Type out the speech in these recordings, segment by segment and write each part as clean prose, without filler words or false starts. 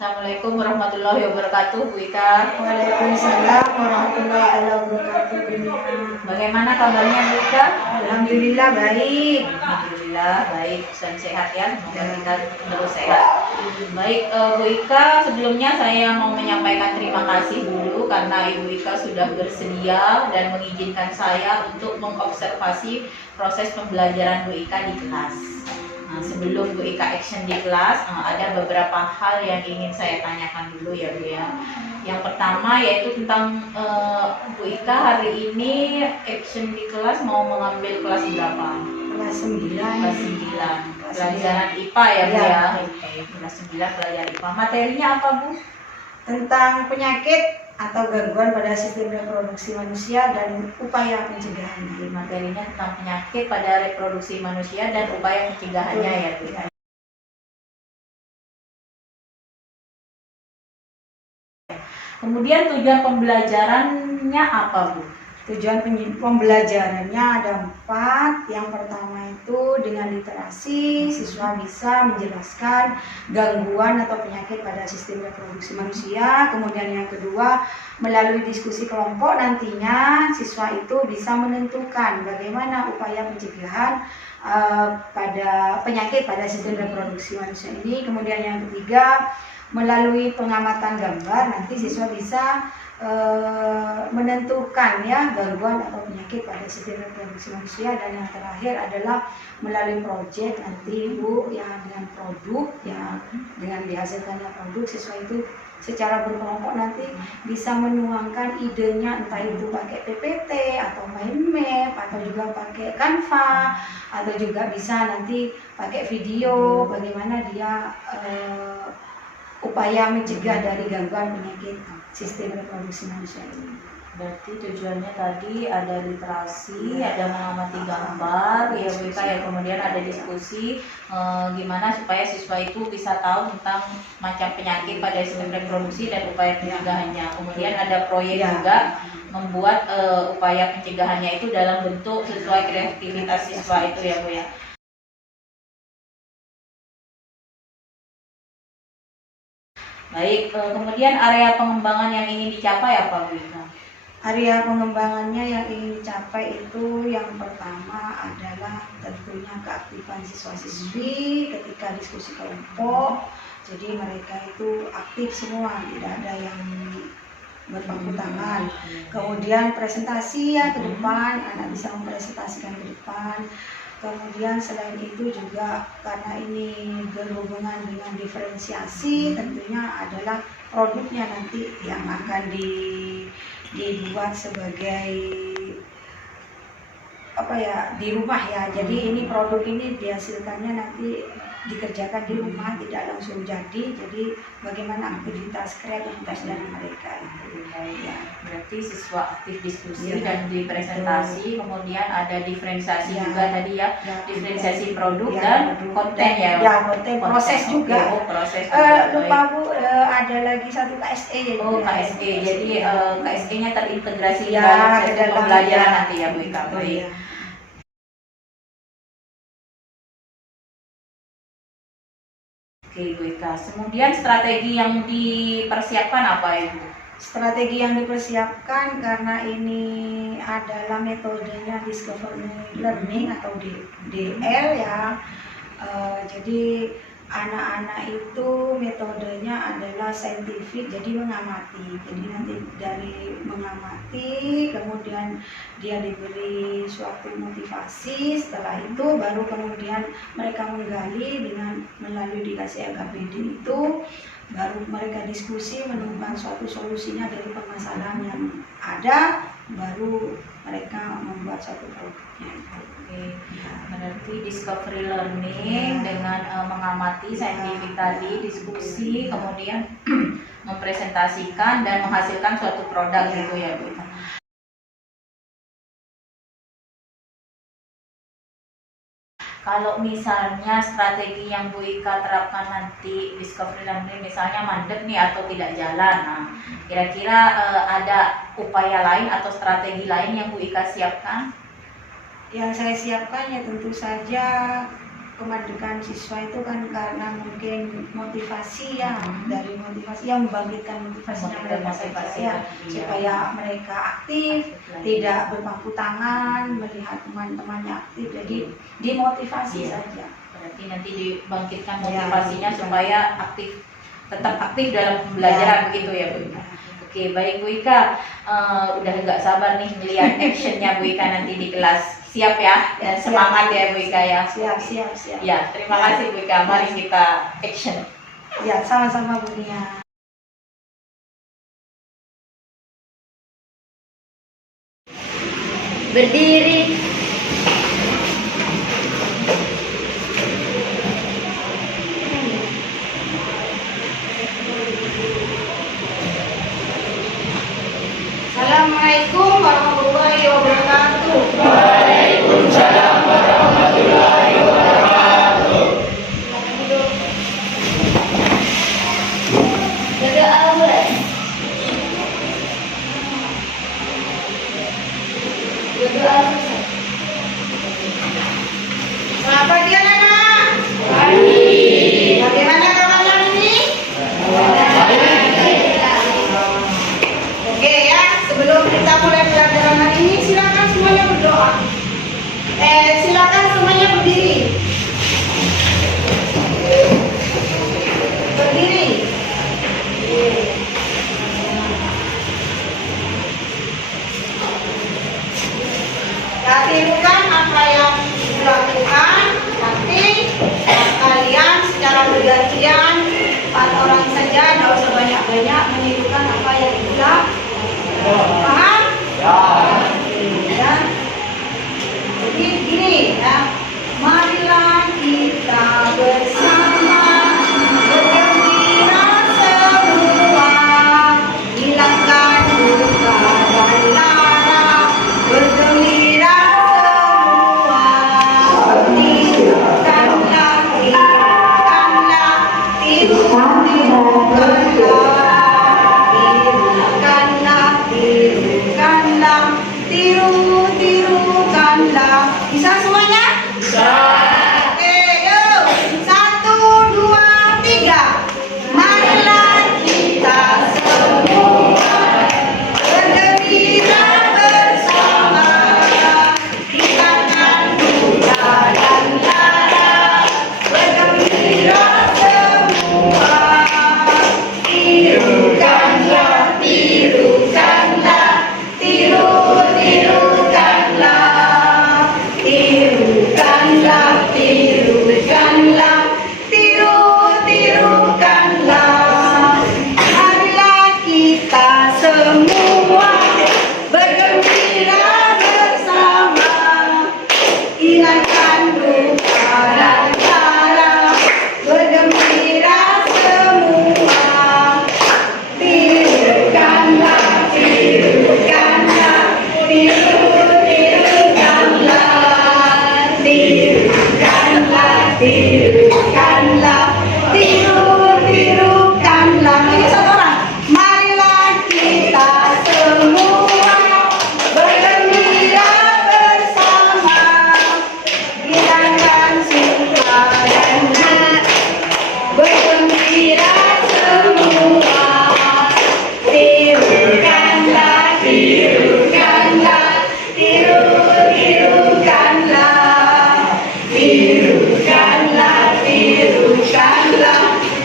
Assalamualaikum warahmatullahi wabarakatuh, Bu Ika. Waalaikumsalam warahmatullahi wabarakatuh. Bagaimana kabarnya, Bu Ika? Alhamdulillah baik. Alhamdulillah baik dan sehat ya. Semoga kita terus sehat. Baik, Bu Ika, sebelumnya saya mau menyampaikan terima kasih dulu karena Ibu Ika sudah bersedia dan mengizinkan saya untuk mengobservasi proses pembelajaran Bu Ika di kelas. Nah, sebelum Bu Ika action di kelas, ada beberapa hal yang ingin saya tanyakan dulu ya Bu ya. Yang pertama yaitu tentang Bu Ika hari ini action di kelas mau mengambil kelas berapa? Kelas 9. Kelas 9. Pelajaran IPA ya Bu ya. Oke, kelas 9 pelajaran IPA. Materinya apa Bu? Tentang penyakit atau gangguan pada sistem reproduksi manusia dan upaya pencegahannya. Jadi, materinya tentang penyakit pada reproduksi manusia dan upaya pencegahannya ya Bu. Kemudian tujuan pembelajarannya apa Bu? Tujuan pembelajarannya ada 4. Yang pertama itu dengan literasi siswa bisa menjelaskan gangguan atau penyakit pada sistem reproduksi manusia. Kemudian yang kedua, melalui diskusi kelompok nantinya siswa itu bisa menentukan bagaimana upaya pencegahan pada penyakit pada sistem reproduksi manusia ini. Kemudian yang ketiga, melalui pengamatan gambar nanti siswa bisa menentukan ya gangguan atau penyakit pada sistem reproduksi manusia. Dan yang terakhir adalah melalui proyek nanti Bu ya, dengan produk ya, dengan dihasilkannya produk siswa itu secara berkelompok nanti bisa menuangkan idenya, entah itu pakai PPT atau mind map atau juga pakai Canva atau juga bisa nanti pakai video bagaimana dia upaya mencegah dari gangguan penyakit sistem reproduksi manusia ini. Berarti tujuannya tadi ada literasi, ada mengamati gambar, ya Bu Ika, ya kemudian ada diskusi gimana supaya siswa itu bisa tahu tentang macam penyakit pada sistem reproduksi dan upaya pencegahannya. Kemudian ada proyek juga membuat upaya pencegahannya itu dalam bentuk sesuai kreativitas siswa itu ya Bu ya. Baik, kemudian area pengembangan yang ingin dicapai apa Bu Ika? Area pengembangannya yang ingin dicapai itu yang pertama adalah tentunya keaktifan siswa-siswi ketika diskusi kelompok. Jadi mereka itu aktif semua, tidak ada yang berpangku tangan. Kemudian presentasi ya ke depan, anak bisa mempresentasikan ke depan. Kemudian selain itu juga karena ini berhubungan dengan diferensiasi, tentunya adalah produknya nanti yang akan dibuat sebagai apa ya, di rumah ya. Jadi ini produk ini dihasilkannya nanti dikerjakan di rumah, tidak langsung jadi bagaimana aktivitas kreativitas dari mereka itu ya. Berarti siswa aktif diskusi dan dipresentasi, kemudian ada diferensiasi juga tadi ya, diferensiasi produk dan konten ya. Ya, konten proses juga. Proses. Lupa Bu, ada lagi satu KSE. KSE. Jadi KSE-nya terintegrasi ya, dalam sistem pembelajaran nanti ya Bu Ika. Oke Bu Ika, kemudian strategi yang dipersiapkan apa Ibu? Strategi yang dipersiapkan karena ini adalah metodenya discovery learning atau DL ya. Jadi anak-anak itu metodenya adalah saintifik, jadi mengamati. Jadi nanti dari mengamati kemudian dia diberi suatu motivasi, setelah itu baru kemudian mereka menggali dengan melalui dikasih LKPD itu, baru mereka diskusi menemukan suatu solusinya dari permasalahan yang ada, baru mereka membuat suatu produknya. Oke, berarti discovery learning dengan mengamati saintifik tadi, diskusi, kemudian mempresentasikan dan menghasilkan suatu produk gitu ya Bu. Kalau misalnya strategi yang Bu Ika terapkan nanti discovery learning misalnya mandek nih atau tidak jalan, nah kira-kira ada upaya lain atau strategi lain yang Bu Ika siapkan? Yang saya siapkan ya tentu saja kemerdekaan siswa itu kan karena mungkin motivasi ya, dari motivasi yang membangkitkan motivasinya mereka saja ya, supaya mereka aktif, tidak berpangku tangan melihat teman-temannya aktif, jadi dimotivasi saja. Berarti nanti dibangkitkan motivasinya supaya aktif, tetap aktif dalam pembelajaran begitu ya Bu. Oke, baik Bu Ika, udah nggak sabar nih melihat actionnya Bu Ika nanti di kelas. Siap ya, dan semangat ya Bu Ika ya. Siap. Ya, terima kasih Bu Ika. Mari kita action. Ya, sama-sama Bu Nia. Berdiri. Assalamualaikum warahmatullahi wabarakatuh. Waalaikumsalam warahmatullahi wabarakatuh. Berdoa mulai. Berdoa selesai. Selamat pagi anak-anak. Bagaimana kabar hari ini? Oke ya, sebelum kita mulai pelajaran hari ini, silakan semuanya berdoa. Silakan semuanya berdiri. Berdiri. Lakukan apa yang dilakukan, nanti kalian secara bergantian 4 orang saja, tidak usah banyak-banyak, menirukan apa yang dilakukan. Paham? Ya. Jadi gini ya, marilah kita bersama bergembira semua, hilangkan duka dan lara, bergembira semua, tirukanlah, tirukanlah. Bisa semuanya? Bisa. Oke, yuk. 1, 2, 3. Marilah kita semua bergembira bersama, hilangkan duka dan lara, bergembira semua, tirukanlah, tirukanlah, tirukanlah, tirukanlah, tirukanlah, tirukanlah. Marilah kita semua bergembira bersama, hilangkan duka dan lara, bergembira semua, tirukanlah, tirukanlah, tirukanlah, tirukanlah, tirukanlah, tirukanlah. Lagi satu orang. Marilah kita semua bergembira bersama, hilangkan suka dan duka, bergembira semua, tirukanlah, tirukanlah, tirukanlah, tirukanlah,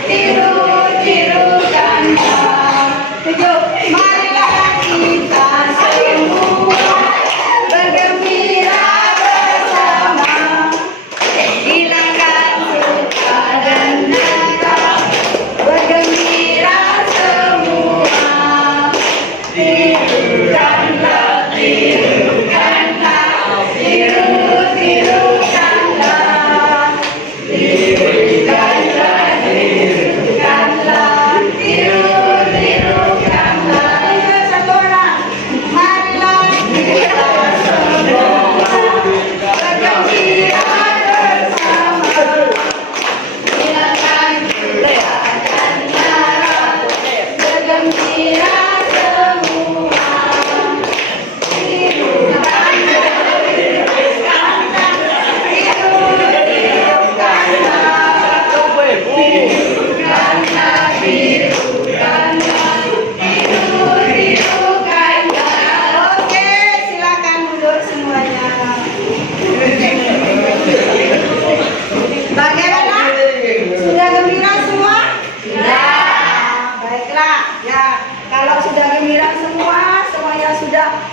tirukanlah, tirukanlah. Tujuh. Marilah kita semua bergembira bersama, hilangkan suka dan duka, bergembira semua, tirukanlah, tirukanlah, tirukanlah, tirukanlah, tirukanlah, tirukanlah. Ayo satu orang. Marilah kita semua bergembira bersama, hilangkan duka dan lara, bergembira semua, tirukanlah,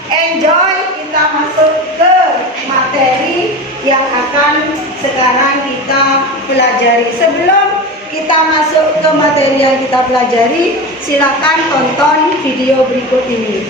enjoy, kita masuk ke materi yang akan sekarang kita pelajari. Sebelum kita masuk ke materi yang kita pelajari, silakan tonton video berikut ini.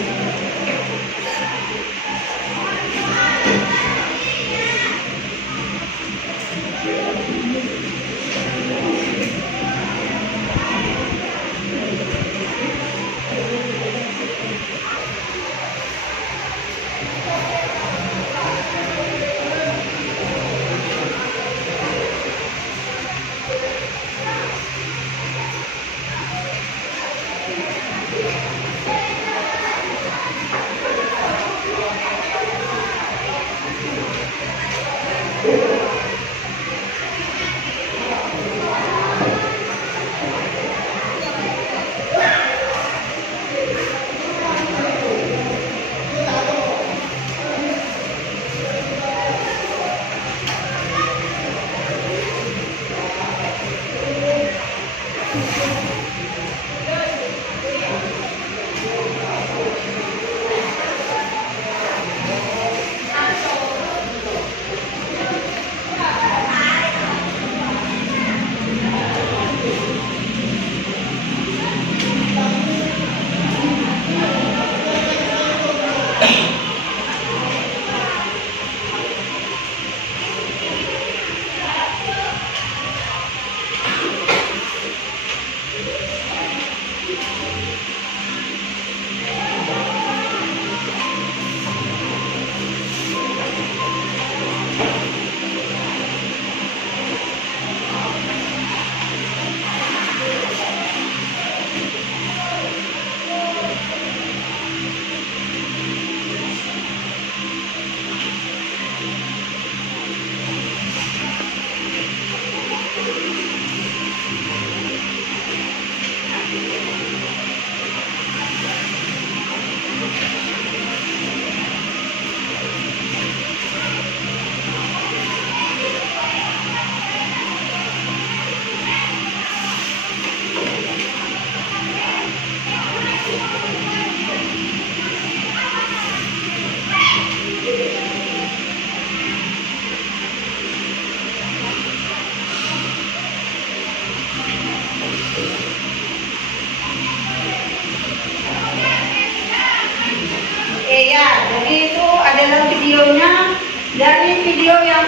Ya, jadi itu adalah videonya. Dari video yang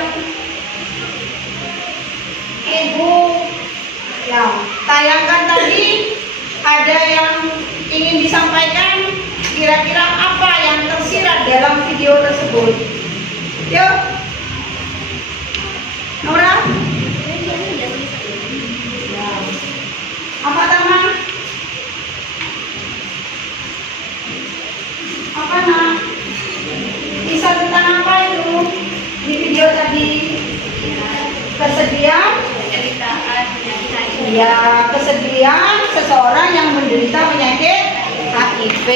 Ibu yang tayangkan tadi, ada yang ingin disampaikan, kira-kira apa yang tersirat dalam video tersebut? Yuk, Nora. Apa Taman? Apa nak? Bisa tentang apa itu di video tadi? Kesedihan? Ya, kesedihan seseorang yang menderita penyakit HIV.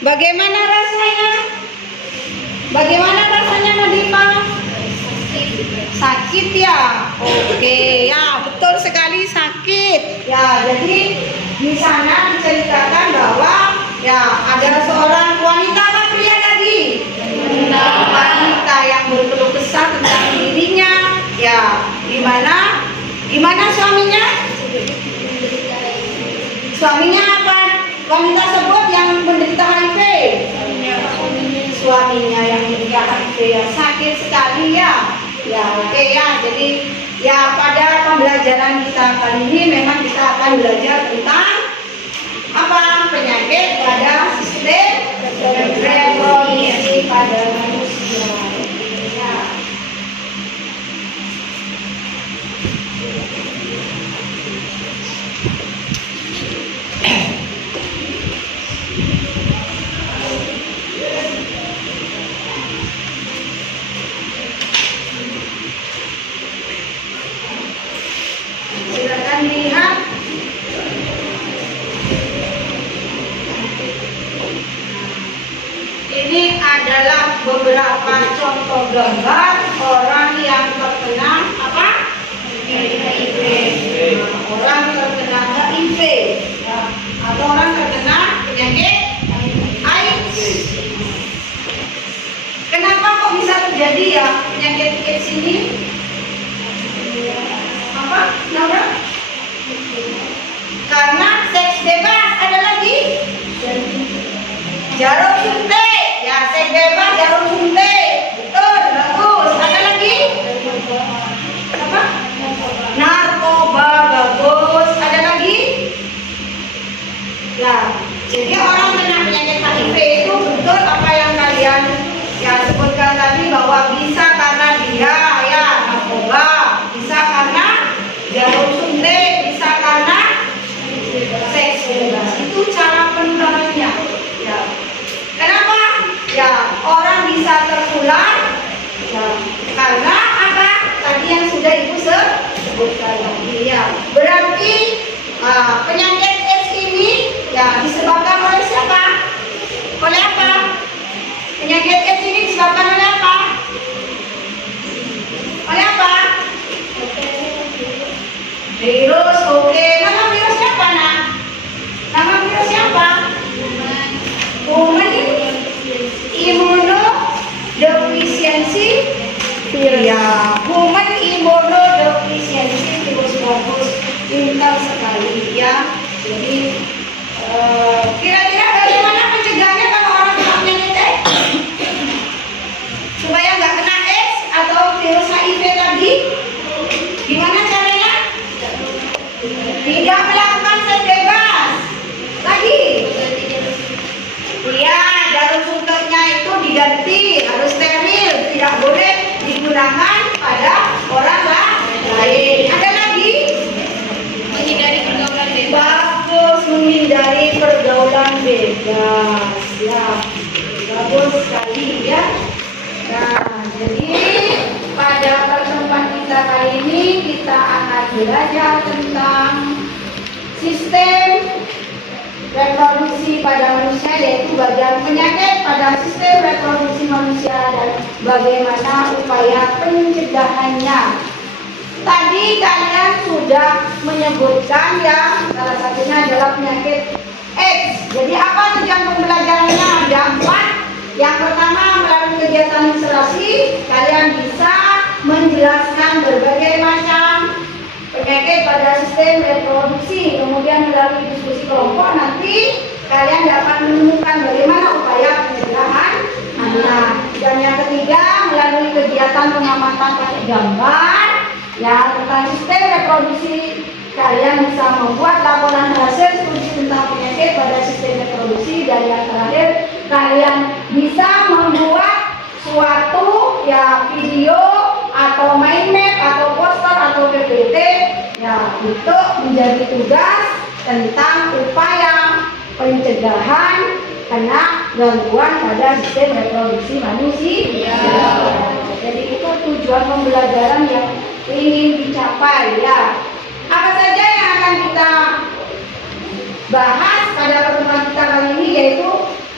Bagaimana rasanya? Bagaimana rasanya Nadifa? Sakit ya? Oke, ya betul sekali sakit. Ya, jadi di sana diceritakan bahwa ya ada seorang wanita apa pria tadi? Wanita yang berkeluh kesah tentang dirinya. Ya, di mana suaminya? Suaminya apa? Wanita tersebut yang menderita HIV. Suaminya yang menderita HIV ya, sakit sekali ya. Ya, oke ya. Jadi ya pada pembelajaran kita kali ini memang kita akan belajar tentang apa? Penyakit pada sistem reproduksi pada manusia. Ya. Silakan lihat. Ini adalah beberapa contoh gambar orang yang terkena apa? HIV. Orang terkena HIV atau orang terkena penyakit AIDS. penyakit AIDS ini? Apa? Nora? Karena seks bebas. Ada lagi? Jarum suntik. Ya, seks bebas jarum suntik. Betul, bagus. Ada lagi? Apa? Narkoba, bagus. Ada lagi? Nah, jadi orang kena penyakit HIV itu betul apa yang kalian sebutkan tadi, bahwa bisa karena dia ya narkoba, bisa karena jarum suntik, bisa karena seks bebas. Itu cara penularannya. Ya. Kenapa? Ya, orang bisa tertular ya, karena apa? Tadi yang sudah Ibu sebutkan tadi ya. Berarti penyakit AIDS ini ya disebabkan oleh siapa? Oleh apa? Penyakit AIDS ini disebabkan oleh apa? Oleh apa? Virus, oke. Nama virus siapa, nak? Nama virus siapa? Human immunodeficiency virus. Ya, human immunodeficiency virus, bagus. Pintar sekali ya. Jadi kira-kira bagaimana mencegahnya kalau orang kena penyakit AIDS? Supaya nggak kena AIDS atau virus HIV tadi? Gimana caranya? Tidak melakukan seks bebas. Lagi? Iya, jarum suntiknya itu diganti, harus steril, tidak boleh digunakan pada orang lain. Ada lagi? Menghindari pergaulan bebas. Bagus, menghindari pergaulan bebas. Ya, bagus sekali ya. Nah, jadi pada pertemuan kita kali ini kita akan belajar tentang sistem reproduksi pada manusia, yaitu bagian penyakit pada sistem reproduksi manusia dan bagaimana upaya pencegahannya. Tadi kalian sudah menyebutkan ya, salah satunya adalah penyakit AIDS. Jadi apa tujuan pembelajarannya? Ada 4. Yang pertama, melalui kegiatan ilustrasi kalian bisa menjelaskan berbagai macam penyakit pada sistem reproduksi. Kemudian melalui diskusi kelompok nanti kalian dapat menemukan bagaimana upaya pencegahan anak. Dan yang ketiga, melalui kegiatan pengamatan pakai gambar ya tentang sistem reproduksi, kalian bisa membuat laporan hasil studi tentang penyakit pada sistem reproduksi. Dan yang terakhir, kalian bisa membuat suatu ya video atau mind map atau poster atau PPT ya untuk menjadi tugas tentang upaya pencegahan kena gangguan pada sistem reproduksi manusia. Jadi itu tujuan pembelajaran yang ingin dicapai ya. Apa saja yang akan kita bahas pada pertemuan kita kali ini, yaitu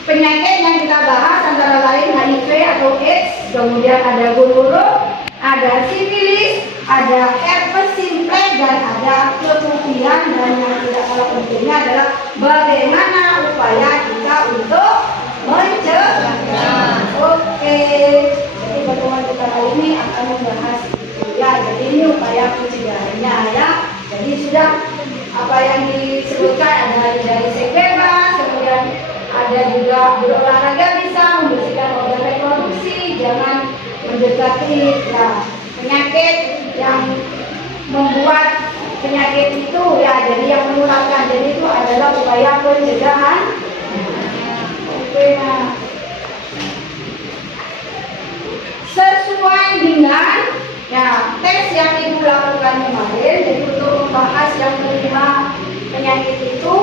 penyakit yang kita bahas antara lain HIV atau AIDS, kemudian ada gonorrhea, ada sifilis, ada herpes simplex, dan ada kemudian, dan yang tidak kalah pentingnya adalah bagaimana upaya kita untuk mencegah. Oke, jadi pertemuan kita kali ini akan membahas ya, jadi ini upaya pencegahannya ya. Jadi sudah apa yang disebutkan, ada dari seks bebas, kemudian ada juga berolahraga bisa membersihkan organ reproduksi, jangan mendekati ya penyakit yang membuat penyakit itu ya, jadi yang menularkan. Jadi itu adalah upaya pencegahan. Oke, nah sesuai dengan ya tes yang Ibu lakukan kemarin, jadi untuk membahas yang kelima penyakit itu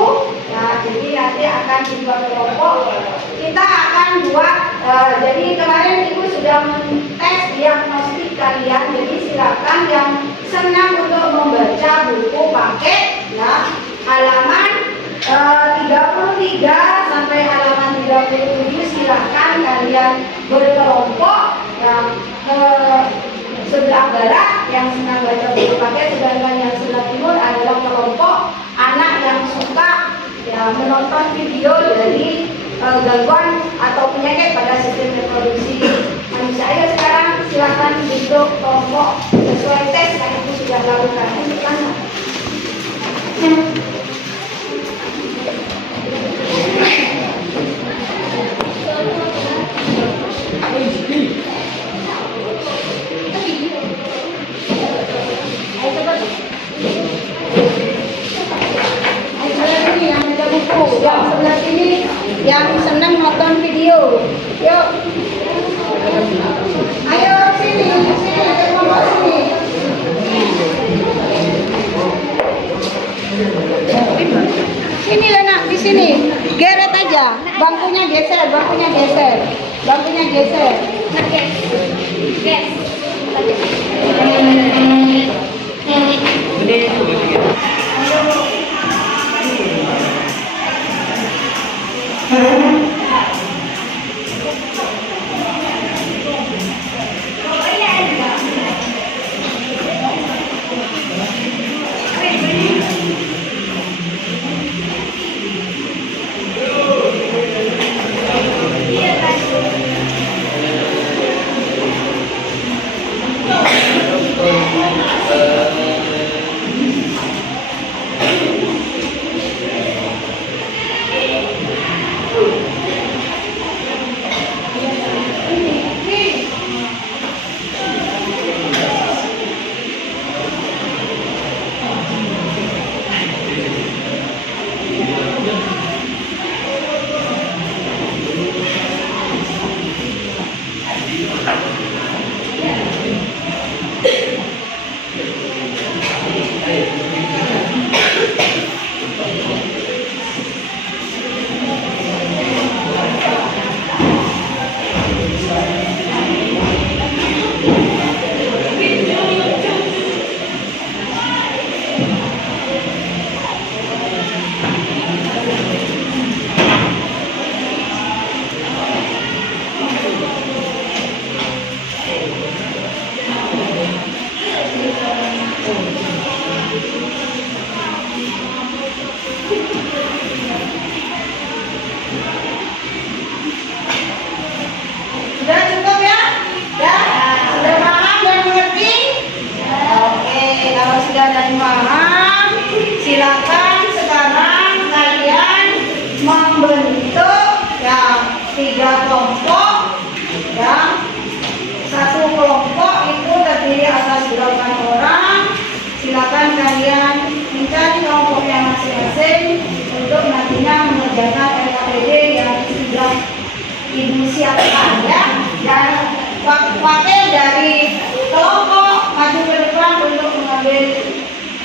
ya, jadi nanti akan dibuat kelompok, kita akan buat jadi kemarin Ibu sudah tes diagnostik kalian, jadi silakan yang senang untuk membaca buku paket ya halaman 33 sampai halaman 37, silakan kalian berkelompok yang sebelah barat yang senang baca buku paket, sedangkan yang sebelah timur adalah kelompok anak yang suka ya menonton video dari gangguan atau penyakit pada sistem reproduksi manusia. Ayo sekarang silakan untuk kelompok sesuai tes yang ibu sudah lakukan. Silakan. Yang sebelah sini yang senang nonton video, yuk, ayo sini, ada kelompok sini. Sini Lena, di sini, geret aja, bangkunya geser, bangkunya geser, bangkunya geser. Sudah cukup ya? Ya? Sudah paham dan mengerti? Oke, kalau sudah ada yang paham, silakan sekarang kalian membentuk ya 3 kelompok. Ya, 1 kelompok itu terdiri atas 8 orang. Silakan kalian mencari kelompoknya masing-masing untuk nantinya mengerjakan LKPD yang sudah ibu siapkan ya. Dan wakil dari kelompok maju ke depan untuk mengambil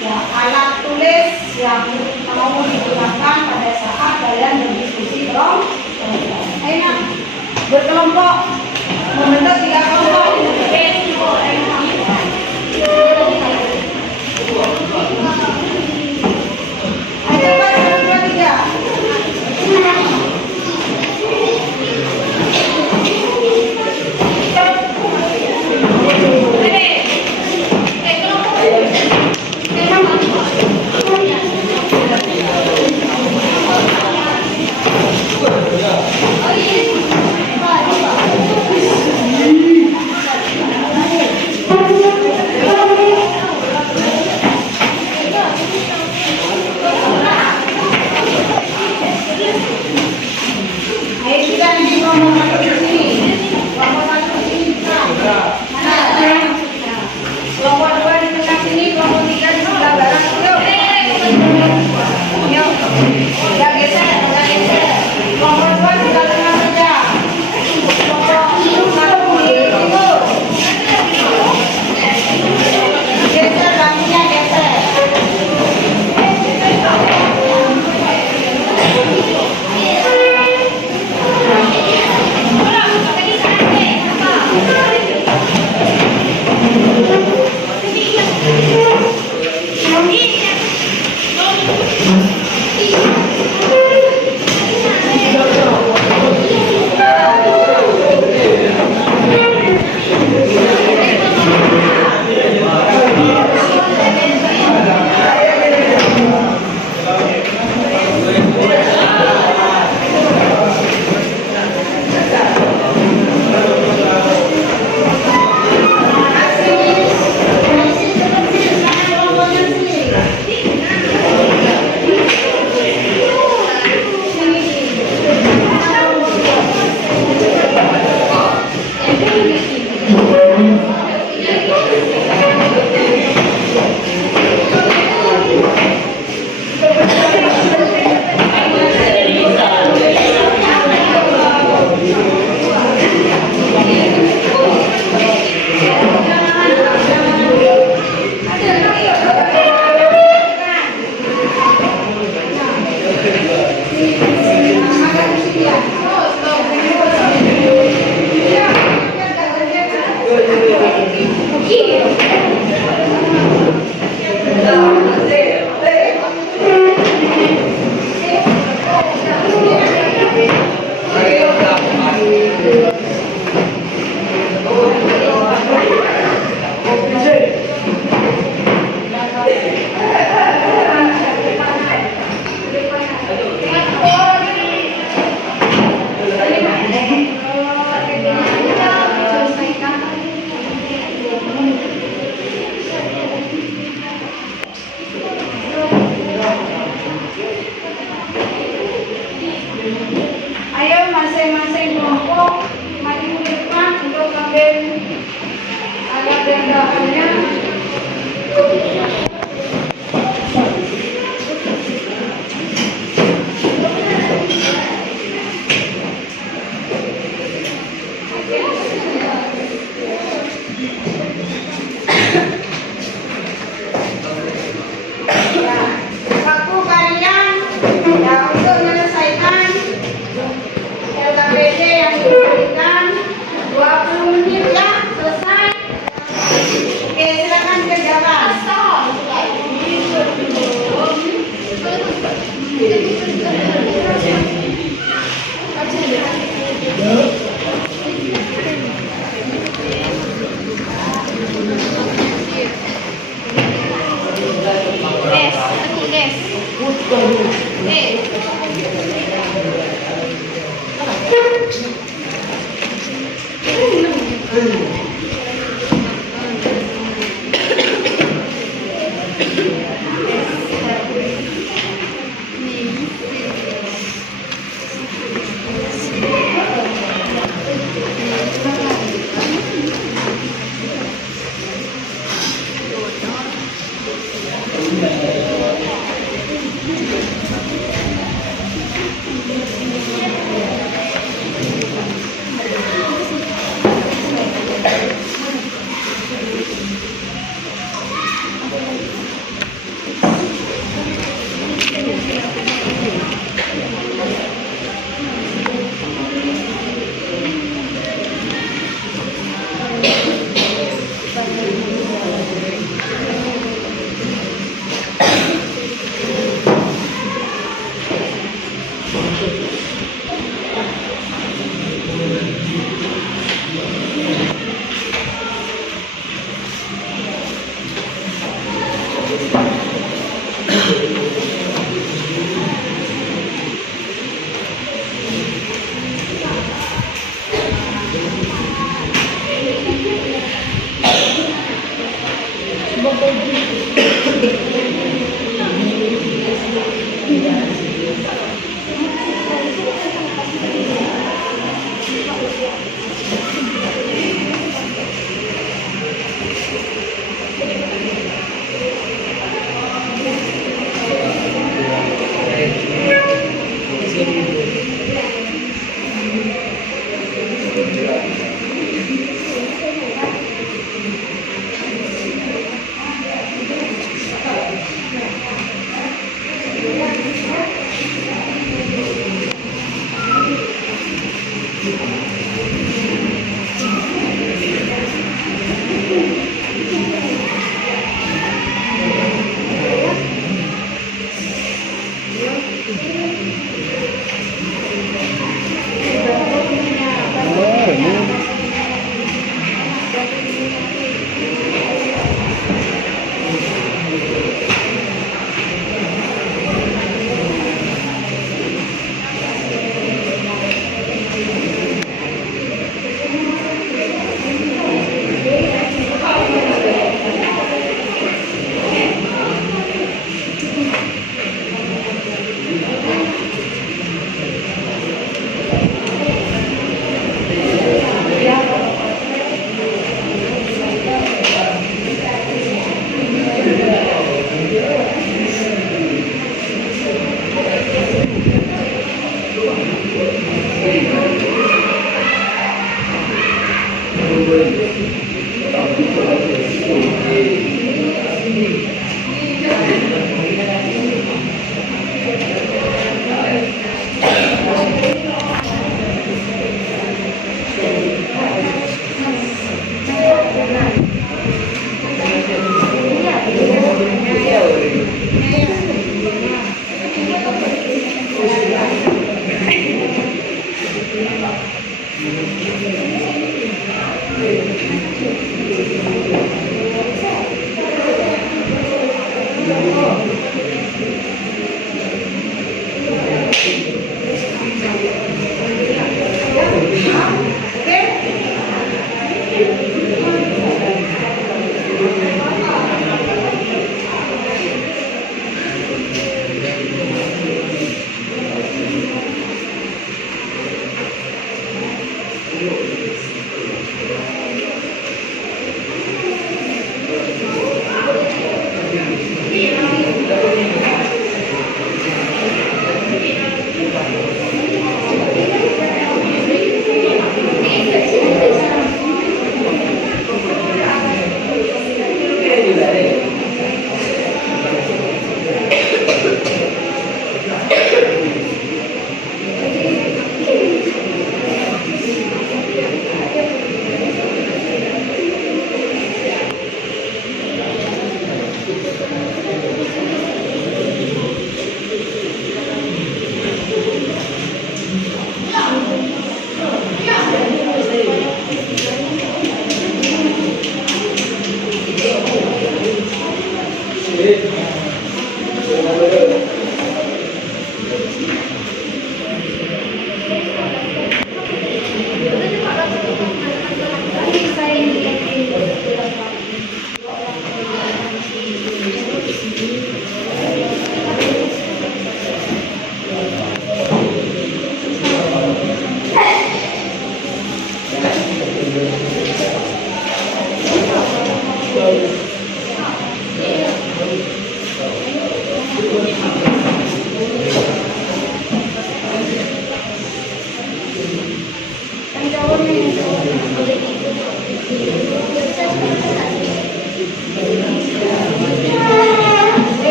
ya, alat tulis yang mau digunakan pada saat kalian berdiskusi kelompok. Ayo berkelompok, membentuk 3 kelompok. Ayo cepat, 1, 2, 3.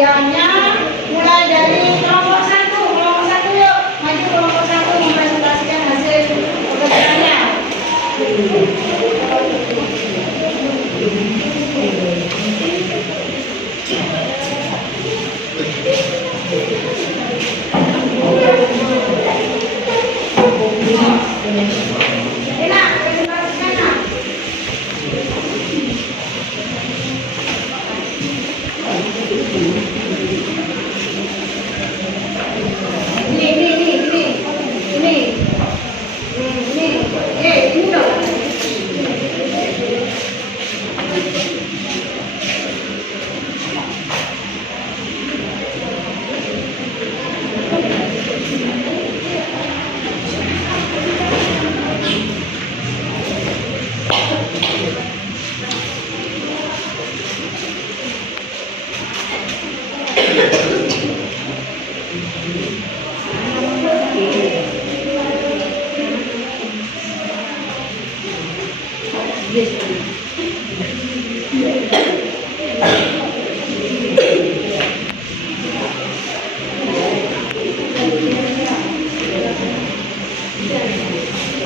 undiannya mulai dari kelompok satu yuk maju kelompok satu mempresentasikan hasil pekerjaannya. Enak, presentasikan nak. Ini loh.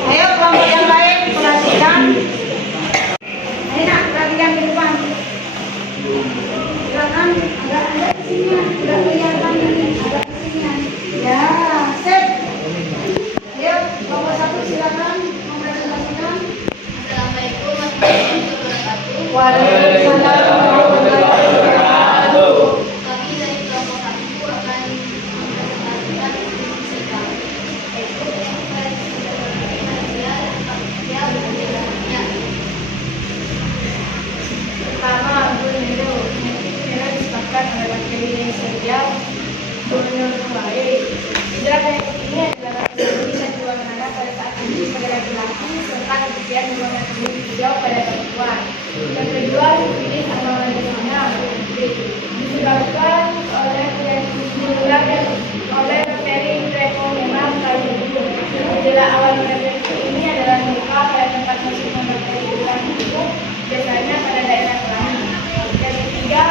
Ayo kelompok yang lain perhatikan. Ayo nak perhatikan ke depan. Silakan agak kesini, agak kelihatan ini, agak kesini. Ya, sip. Ayo kelompok satu silakan mempresentasikan. Assalamualaikum warahmatullahi wabarakatuh. Waalaikumsalam warahmatullahi wabarakatuh. Kami dari kelompok 1 akan mempresentasikan fisika, yaitu manusia dan manusia bergeraknya. Pertama, Brunero. Brunero disebabkan oleh bakteri sosial Brunellulae. Gejala penyakit ini adalah rasa dan keluar darah pada saat tinggi pada laki-laki serta kemudian berwarna kuning hijau pada perempuan. Yang kedua, sifilis atau nasional disebabkan oleh penyakit menular dan oleh bakteri Treponema pallidum. Gejala awal pada penyakit ini adalah luka pada tempat masuknya bakteri tulang rusuk, biasanya pada daerah kelamin. Yang ketiga,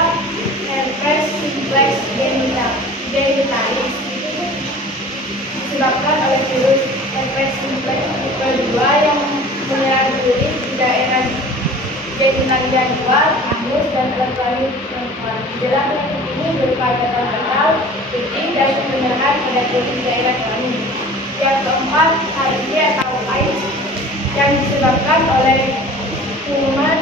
herpes simplex genitalis disebabkan oleh virus herpes simplex tipe 2 yang menyerang kulit di daerah genitalia luar, anus, dan alat kelamin perempuan. Gejala penyakit ini berupa gatal-gatal, putih, dan penyerahan pada kulit daerah kelamin. Yang keempat, HIV atau AIDS yang disebabkan oleh kuman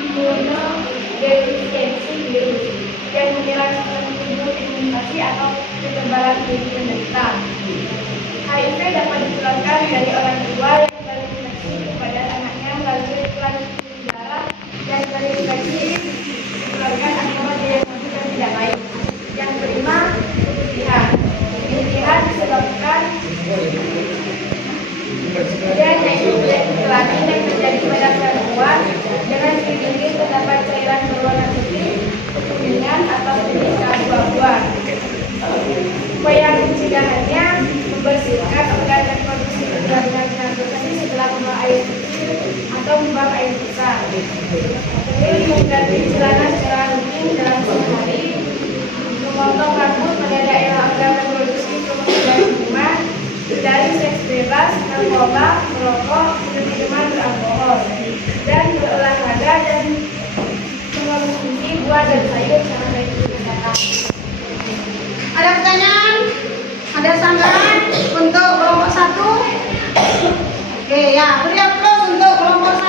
imunodeficiensi virus yang menyerang sistem tubuh imunisasi atau kekebalan tubuh penderita. HIV dapat ditularkan dari orang tua yang terinfeksi kepada anaknya melalui transfusi darah dan terinfeksi ditularkan antara dia yang mati dan tidak baik. Yang kelima, pemutihan. Pemutihan disebabkan dan yaitu penyakit kelamin yang terjadi pada perempuan dengan dinding terdapat cairan berwarna putih, kekuningan atau putih keabu-abuan. Upaya pencegahannya membersihkan organ reproduksi dengan transportasi setelah membuang air kecil atau membuang air besar. Kemudian mengganti celana secara rutin dalam sehari, memotong rambut pada daerah organ reproduksi kemudian minuman, dari seks bebas, narkoba, merokok, minuman beralkohol, dan berolahraga dan mengonsumsi buah dan sayur secara baik untuk kesehatan. Ada pertanyaan? Ada sanggahan untuk kelompok 1? Oke, ya, beri aplaus untuk kelompok 1.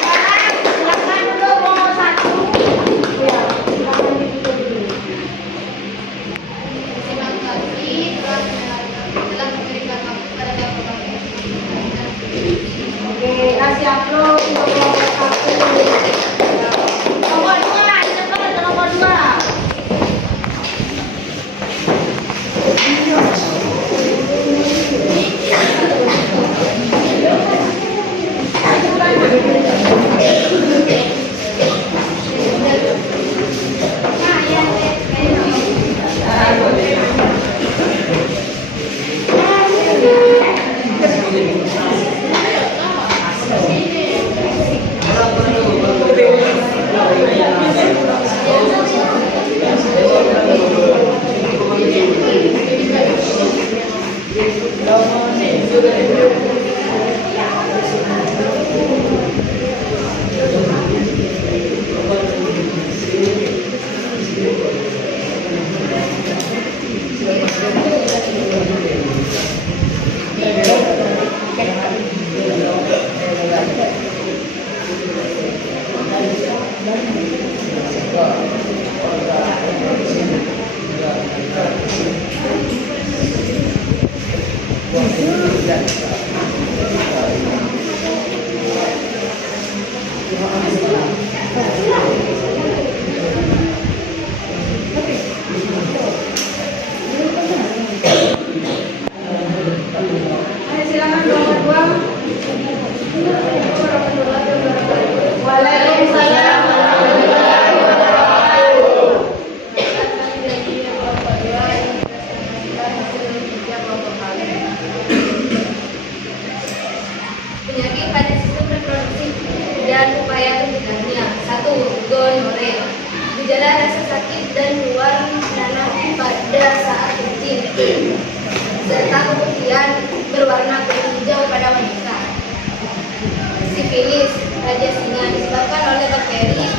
Sekarang silakan untuk kelompok 1. Ya, silakan ditutup dulu. Terima kasih telah memberikan waktu pada kami. Oke, kasih aplaus untuk kelompok 1. Kelompok 2, cepat kelompok 2. Silakan nomor 2. Waalaikumsalam. Penyakit pada sistem reproduksi dan upaya mencegahnya. 1. Gonore. Gejala rasa sakit dan keluar nanah pada saat kencing, serta keputihan berwarna kuning hijau pada wanita. Sifilis, raja singa, disebabkan oleh bakteri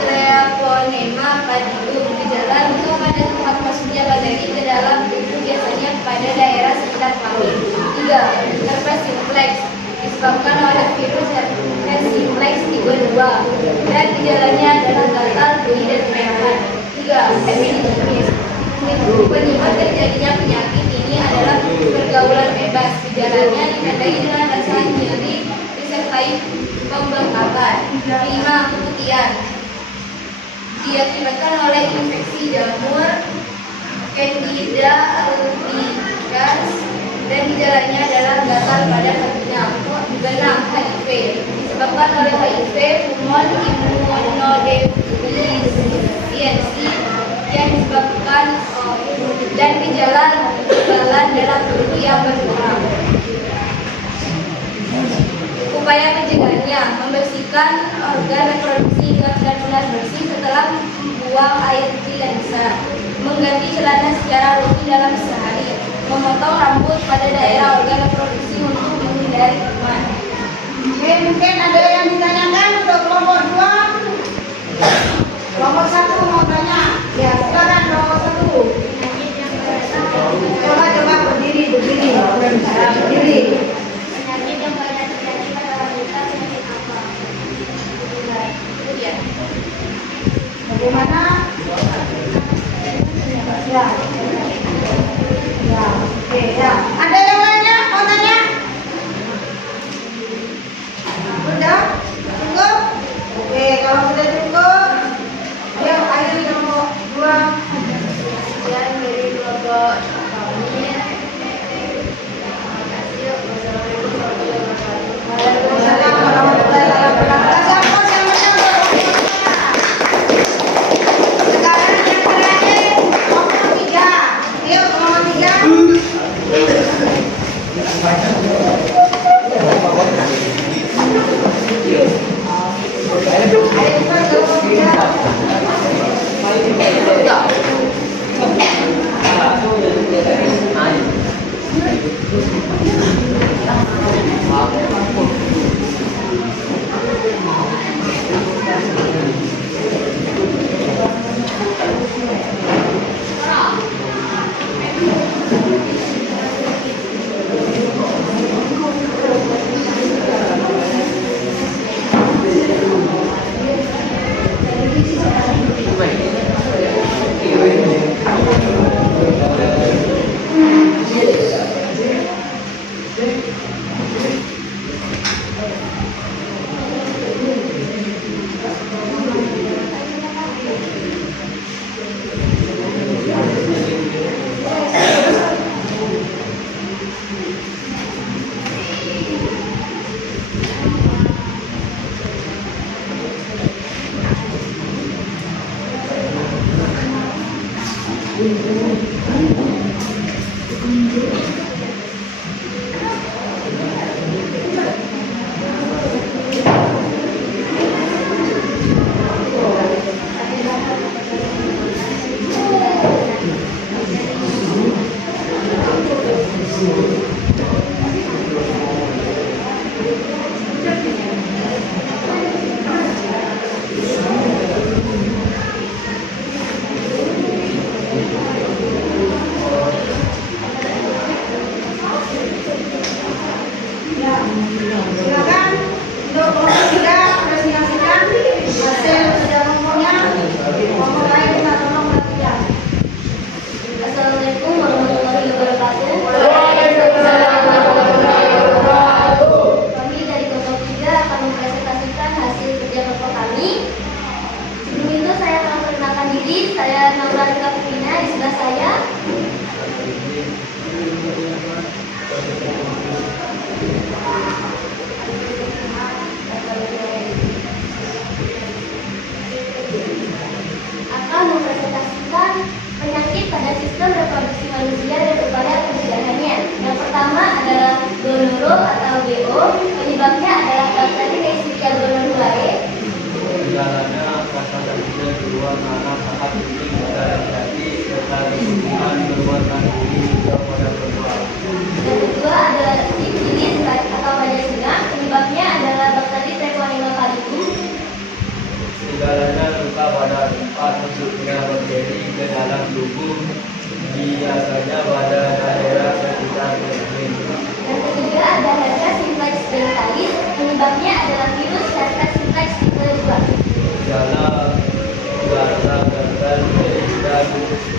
Treponema pallidum. Gejala luka pada tempat masuknya bakteri ke dalam tubuh, biasanya pada daerah sekitar kelamin. 3. Herpes simplex, disebabkan oleh virus herpes simplex tipe 2 dan gejalanya adalah gatal, bui, dan kemerahan. 3. Epididymis, penyebab terjadinya penyakit ini adalah pergaulan bebas. Gejalanya ditandai dengan rasa nyeri disertai pembengkakan. 5. Keputihan, diakibatkan oleh infeksi jamur Candida albicans dan gejalanya adalah gatal pada kakinya. 6. HIV, disebabkan oleh HIV, pulmon immunodefisiency yang disebabkan dan gejala kekebalan dalam tubuh yang berkurang. Upaya mencegahnya: membersihkan organ reproduksi dengan benar-benar bersih setelah membuang air kecil yang besar, mengganti celana secara rutin dalam sehari, memotong rambut pada daerah organ reproduksi untuk menghindari kuman. Mungkin ada yang ditanyakan untuk kelompok 2. Kelompok 1 mau tanya. Ya, silakan kelompok 1. Coba berdiri. Berdiri. Penyakit yang banyak terjadi pada wanita seperti apa? Kemudian, Bagaimana? Ya. Ya, oke, ya. Ada yang lainnya mau tanya? Udah? Cukup? Oke. cepat masuknya bakteri ke dalam tubuh, biasanya pada daerah sekitar kelamin. Yang ketiga ada herpes simplex dentalis, penyebabnya adalah virus herpes simplex tipe 2. Gejala rasa gatal dan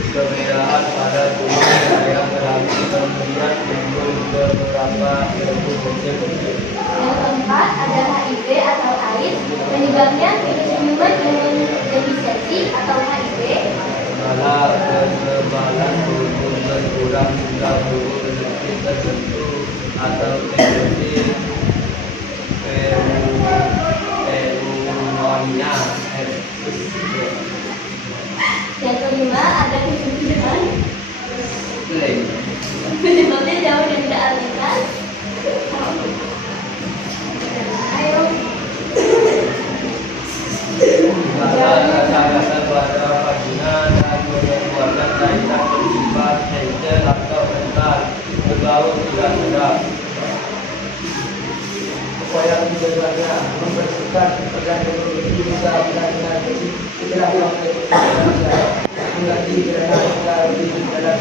kemerahan pada tubuh area kelamin, kemudian timbul beberapa debu kecil-kecil. Yang keempat ada HIV atau AIDS, penyebabnya virus human immunodeficiency atau HIV. Gejala kekebalan tubuh berkurang jika tubuh penyakit tertentu atau penyakit pneumonia. Yang kelima ada kesulitan, penyebabnya jauh dan tidak alamiah. Ayo. Rasa-rasa pada vagina dan mengeluarkan cairan bersifat hijau atau kental, berbau tidak sedap. Upaya menjaganya membersihkan organ reproduksi bisa benar-benar bersih setelah mengganti cairan di dalam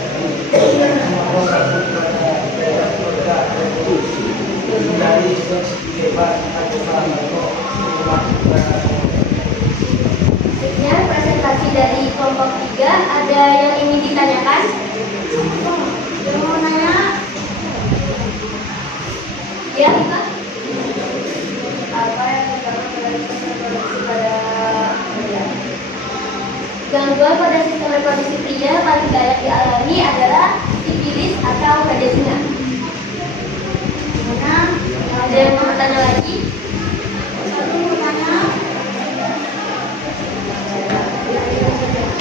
organ reproduksi menjadi seks bebas atau Sekian presentasi dari kelompok 3. Ada yang ingin ditanyakan? Yang mau nanya? Ya, Kak. Apa yang terjadi pada pria? Gangguan pada sistem reproduksi pria paling banyak dialami adalah sifilis atau kadesnya. Gimana? Ada yang mau tanya lagi? Satu mau tanya?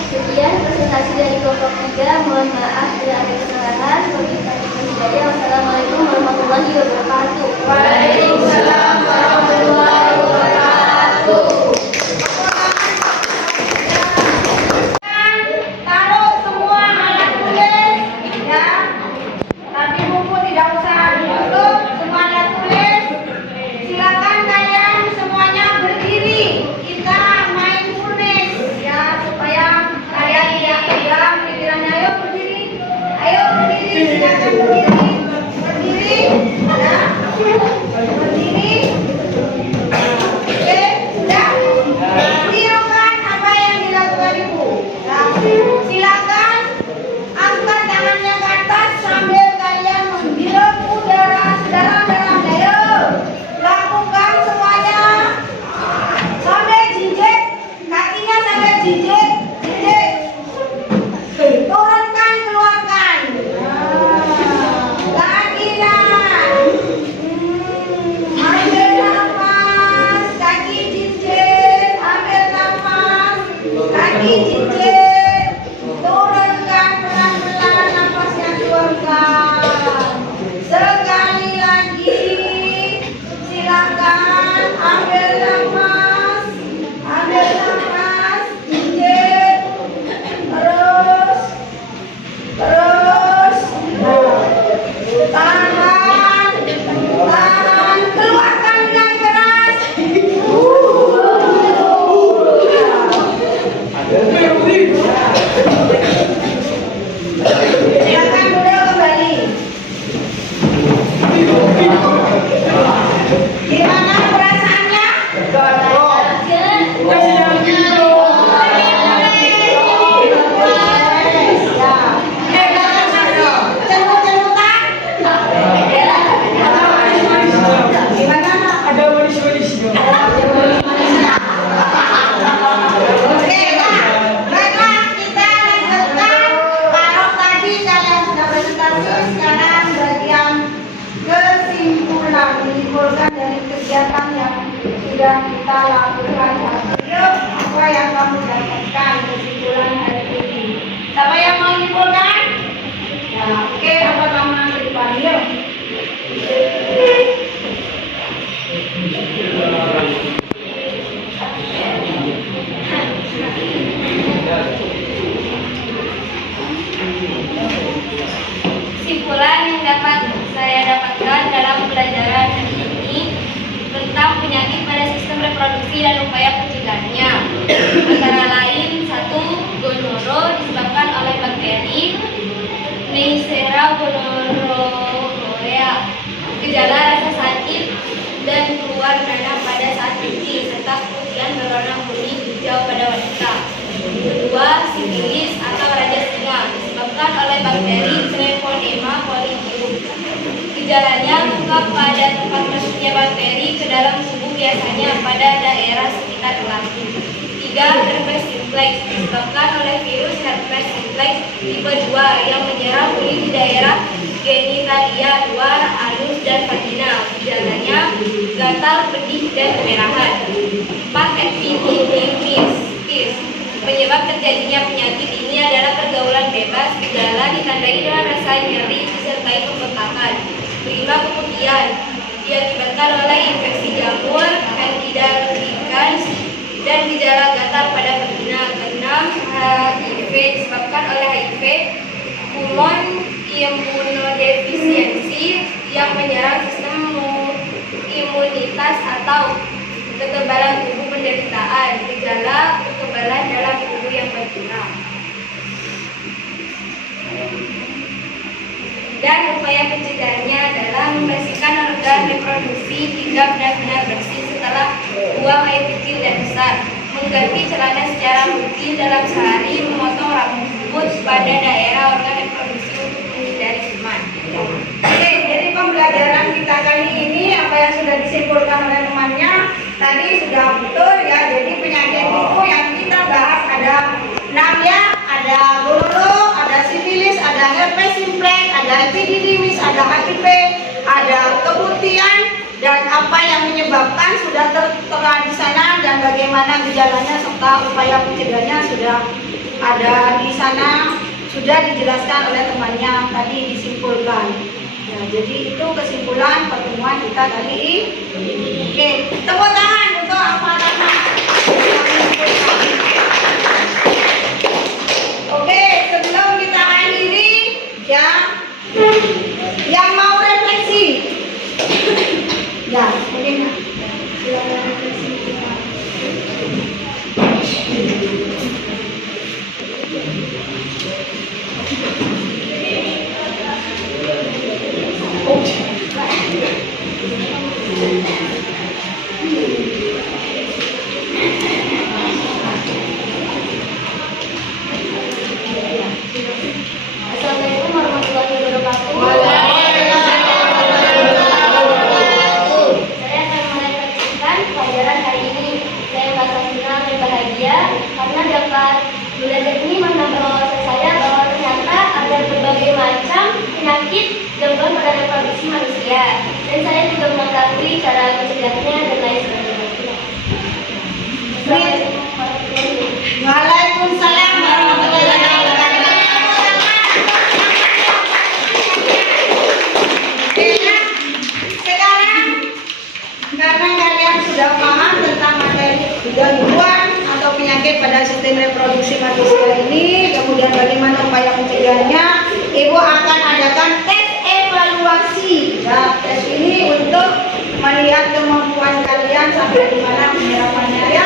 Sekian presentasi dari kelompok 3. Mohon maaf bila ada kesalahan. Wassalamualaikum warahmatullahi wabarakatuh. Waalaikumsalam warahmatullahi wabarakatuh. Taruh semua alat tulis, ya. Tapi buku tidak usah ditutup, semua alat tulis. Silakan kalian semuanya berdiri. Kita main mindfulness, ya, supaya kalian tidak diam pikirannya. Ayo berdiri, silakan berdiri, ya, berdiri. Oke, sudah. Tirukan apa yang dilakukan ibu. Nah, silakan angkat tangannya ke atas sambil kalian menghirup udara sedalam-dalam. Ayo, lakukan semuanya sampai jinjit, kakinya sampai jinjit. Turunkan, keluarkan. Lagi naik. Ambil nafas, kaki jinjit. Ambil nafas, kaki jinjit. Turunkan pelan-pelan nafasnya, keluarkan. Sekali lagi, silakan ambil nafas, jinjit. Terus, tahan, keluarkan dengan keras. Silakan duduk kembali. Gimana perasaannya? Baiklah, kita lanjutkan. Kalau tadi kalian sudah presentasi, sekarang bagian kesimpulan, menyimpulkan dari kegiatan yang sudah kita lakukan. Yuk, apa yang kamu dapatkan kesimpulan hari ini? Siapa yang mau menyimpulkan? Ya, oke, apa kamu nanti dipanggil? Kesimpulan yang dapat saya dapatkan dalam pelajaran hari ini tentang penyakit pada sistem reproduksi dan upaya pencegahannya, antara lain 1. gejala rasa sakit dan keluar nanah pada saat kencing, serta keputihan berwarna kuning hijau pada wanita. Kedua, sifilis atau raja singa disebabkan oleh bakteri Treponema colidium. Gejalanya luka pada tempat masuknya bakteri ke dalam tubuh, biasanya pada daerah sekitar kelamin. 3. Herpes simplex disebabkan oleh virus herpes simplex tipe 2 yang menyerang kulit di daerah genitalia luar, anus, dan vagina. Gejalanya gatal, pedih, dan kemerahan. 4. Epididymitis. Penyebab terjadinya penyakit ini adalah pergaulan bebas. Gejala ditandai dengan rasa nyeri disertai pembekakan. 5. Keputihan diakibatkan oleh infeksi jamur, Candida albicans, dan gejala gatal pada vagina. 6. HIV disebabkan oleh HIV, pulmon imunodefisiensi yang menyerang sistem imunitas atau kekebalan tubuh penderitaan. Gejala kekebalan dalam tubuh yang berkurang. Dan upaya pencegahannya adalah membersihkan organ reproduksi hingga benar-benar bersih setelah buang air kecil dan besar, mengganti celana secara rutin dalam sehari, memotong rambut pada daerah organ reproduksi untuk menghindari kuman. Oke, jadi pembelajaran kita kali ini apa yang sudah disimpulkan oleh temannya tadi sudah betul ya. Jadi penyakit itu yang kita bahas ada 6 ya, ada goro, ada sifilis, ada herpes simplex, ada epididymis, ada HIV, ada keputihan, dan apa yang menyebabkan sudah tertera di sana, dan bagaimana gejalanya serta upaya pencegahannya sudah ada di sana, sudah dijelaskan oleh temannya tadi, disimpulkan. Nah, jadi itu kesimpulan pertemuan kita kali ini. Oke, tepuk tangan untuk apa nama? Oke, sebelum kita akhiri ya, yang mau refleksi, ya, mungkin silakan refleksi. Assalamualaikum warahmatullahi wabarakatuh. Saya akan merefleksikan pelajaran hari ini. Saya merasa senang dan bahagia karena dapat belajar ini menambah wawasan saya bahwa ternyata ada berbagai macam penyakit gangguan pada reproduksi manusia, dan saya juga mengetahui cara mencegahnya dan lain sebagainya. Waalaikumsalam warahmatullahi wabarakatuh. Sekarang karena kalian sudah paham tentang materi gangguan atau penyakit pada sistem reproduksi manusia ini, kemudian bagaimana upaya pencegahannya, Ibu akan adakan tes evaluasi. Nah, tes ini untuk melihat kemampuan kalian sampai di mana penyerapannya ya.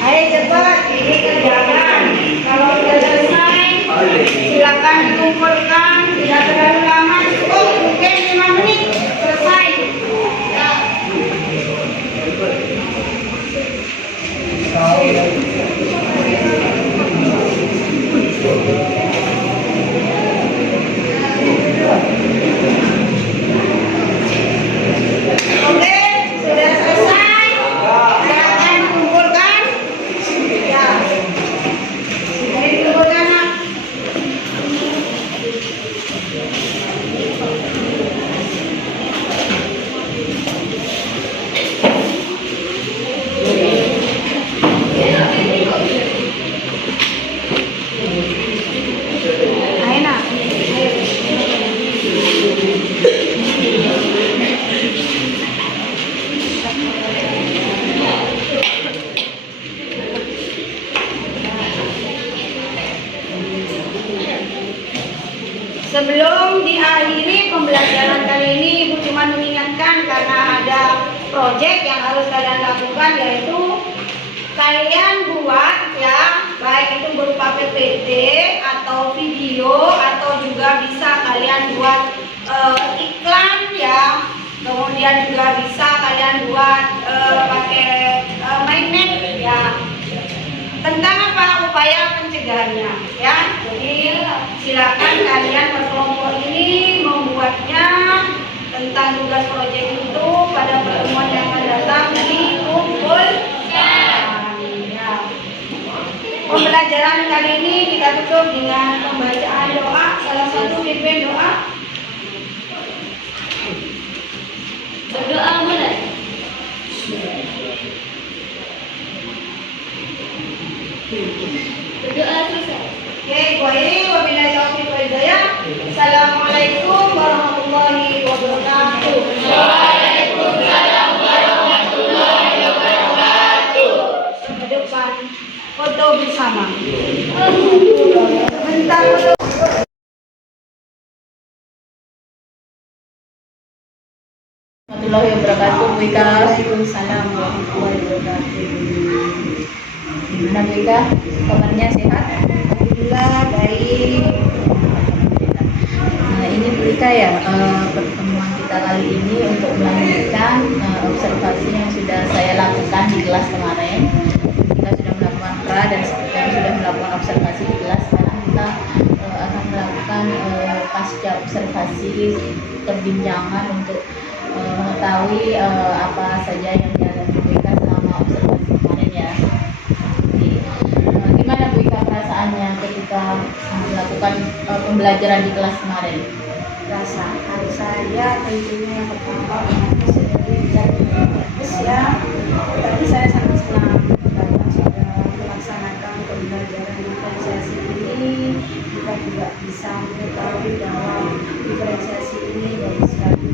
Ayo cepat, ini kerjakan. Kalau sudah selesai, silakan dikumpulkan. Tidak terlalu lama, cukup mungkin 5 menit selesai. Sebelum diakhiri pembelajaran kali ini, Ibu cuma mengingatkan karena ada proyek yang harus kalian lakukan, yaitu kalian buat ya, baik itu berupa PPT atau video atau juga bisa kalian buat iklan ya. Kemudian juga bisa kalian buat pakai magnet ya. Tentang apa upaya pencegahannya ya. Jadi silakan kalian berkelompok ini membuatnya tentang tugas proyek itu pada pertemuan yang akan datang di kumpul. Pembelajaran kali ini kita tutup dengan pembacaan doa. Salah satu pimpin doa. Berdoa mulai. Berdoa selesai. Oke, wabillahi taufiq wal hidayah. Assalamualaikum warahmatullahi wabarakatuh. Waalaikumsalam warahmatullahi wabarakatuh. Ke depan foto bersama. Sebentar foto. Warahmatullahi wabarakatuh, Bu Ika. Waalaikumsalam warahmatullahi wabarakatuh. Gimana Bu Ika? Kabarnya sehat? Alhamdulillah baik. Nah, ini Bu Ika ya, pertemuan kita kali ini untuk melanjutkan observasi yang sudah saya lakukan di kelas kemarin. Kita sudah melakukan pra dan sudah melakukan observasi di kelas. Sekarang kita akan melakukan pasca observasi perbincangan untuk mengetahui apa saja yang dialami Bu Ika selama observasi kemarin ya. Jadi, gimana Bu Ika perasaannya ketika melakukan pembelajaran di kelas kemarin? Perasaan saya tentunya yang pertama dan bagus ya. Tapi saya sangat senang karena sudah melaksanakan pembelajaran diferensiasi ini. Kita juga bisa mengetahui bahwa diferensiasi ini dari sekali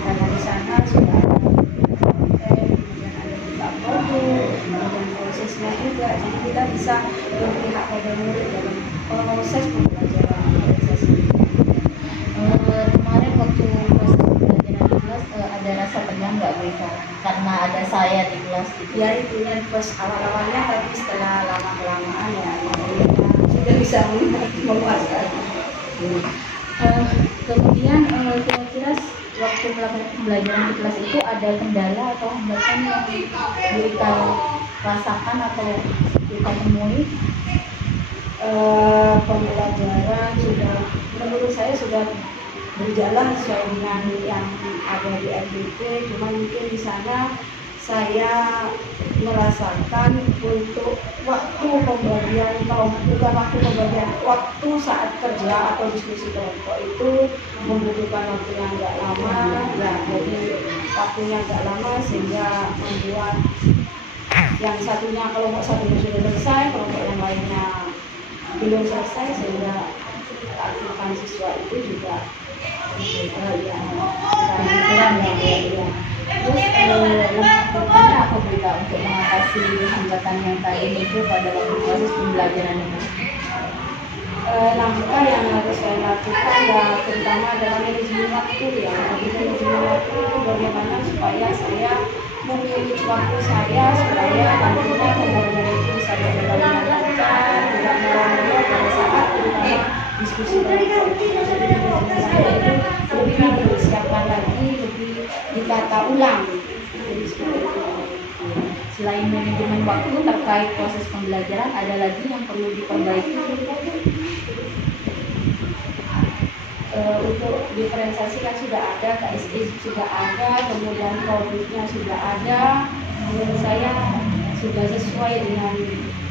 karena di sana sudah ada konten, kemudian ada juga produk, kemudian prosesnya juga. Jadi kita bisa berpihak pada murid dalam proses pembelajaran diferensiasi. Kemarin waktu proses pembelajaran di kelas ada rasa tegang nggak Bu Ika? Karena ada saya di kelas gitu. Ya itu yang pas awal-awalnya, tapi setelah lama-kelamaan ya sudah bisa memuaskan. Kemudian kira-kira waktu melakukan pembelajaran di kelas itu ada kendala atau hambatan yang Bu Ika rasakan atau Bu Ika temui? Pembelajaran sudah menurut saya sudah berjalan sesuai dengan yang ada di RDP, cuma mungkin di sana saya merasakan untuk waktu pembagian, kalau bukan waktu pembagian, waktu saat kerja atau diskusi kelompok itu membutuhkan waktu yang agak lama ya. Jadi waktunya agak lama sehingga membuat yang satunya kelompok satunya sudah selesai, kelompok yang lainnya belum selesai, sehingga aktifkan siswa itu juga ya kurang ya. Terus langkah apa Bu Ika untuk mengatasi hambatan yang tadi itu pada waktu proses pembelajaran ini? Langkah yang harus saya lakukan ya terutama adalah manajemen waktu ya. Jadi manajemen waktu itu bagaimana supaya saya memilih waktu saya supaya nantinya pembelajaran itu bisa berjalan dengan lancar, tidak molor pada saat terutama diskusi kelompok. Jadi manajemen saya itu lebih dipersiapkan lagi, lebih ditata ulang. Jadi seperti itu. Selain manajemen waktu terkait proses pembelajaran, ada lagi yang perlu diperbaiki? Untuk diferensiasi kan sudah ada, KSE sudah ada, kemudian produknya sudah ada. Menurut saya sudah sesuai dengan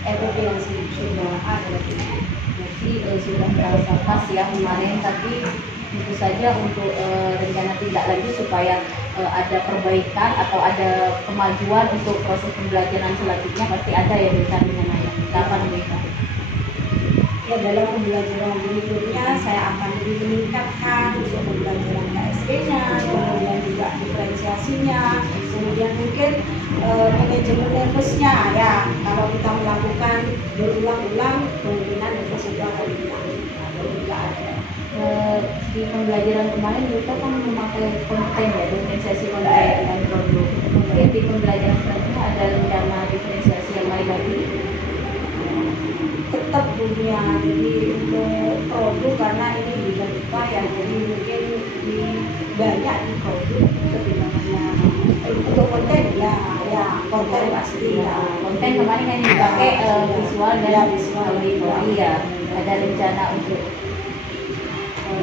RDP yang sudah ada. Jadi sudah merasa pas ya kemarin, tapi tentu saja untuk rencana tindak lanjut supaya ada perbaikan atau ada kemajuan untuk proses pembelajaran selanjutnya pasti ada ya rencananya. Kapan Bu Ika? Ya dalam pembelajaran berikutnya saya akan lebih meningkatkan untuk pembelajaran KSE-nya, kemudian juga diferensiasinya, kemudian mungkin manajemen nervusnya ya. Kalau kita melakukan berulang-ulang, kemungkinan nervus itu akan hilang. di pembelajaran kemarin kita kan memakai konten ya, diferensiasi konten dan produk. Mungkin di pembelajaran selanjutnya ada rencana diferensiasi yang lain lagi. Tetap dunia, jadi untuk produk karena ini bidang kita ya, jadi mungkin di banyak di produk ketimbang untuk konten ya konten pasti ya. Konten kemarin yang dipakai visual dan Ya, visual. audio ya. Ada rencana untuk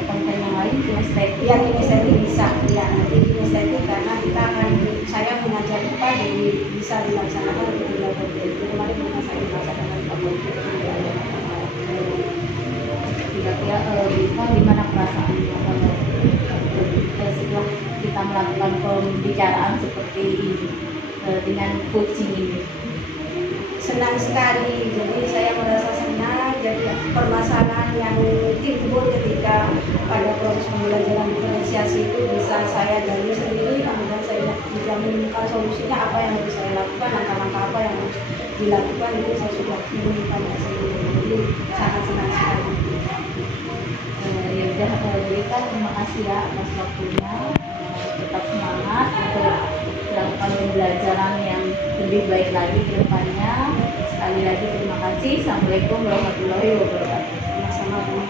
konten yang lain kinestetik. Yang kinestetik bisa ya, nanti kinestetik karena kita akan saya mengajar kita jadi bisa dilaksanakan untuk bidang konten. Kemarin pernah saya melaksanakan konten. Kira-kira Bika gimana perasaannya kalau setelah kita melakukan pembicaraan seperti ini dengan coaching ini? Senang sekali, jadi saya merasa senang. Jadi permasalahan yang timbul ketika pada proses pembelajaran diferensiasi itu bisa saya gali sendiri, kemudian saya bisa menemukan solusinya, apa yang harus saya lakukan, langkah-langkah apa yang harus dilakukan, itu saya sudah menemukannya sendiri. Jadi sangat senang sekali. Ya udah Bika, terima kasih ya atas waktunya. Tetap semangat untuk melakukan pembelajaran yang lebih baik lagi ke depannya. Sekali lagi terima kasih. Assalamualaikum warahmatullahi wabarakatuh. Sama-sama.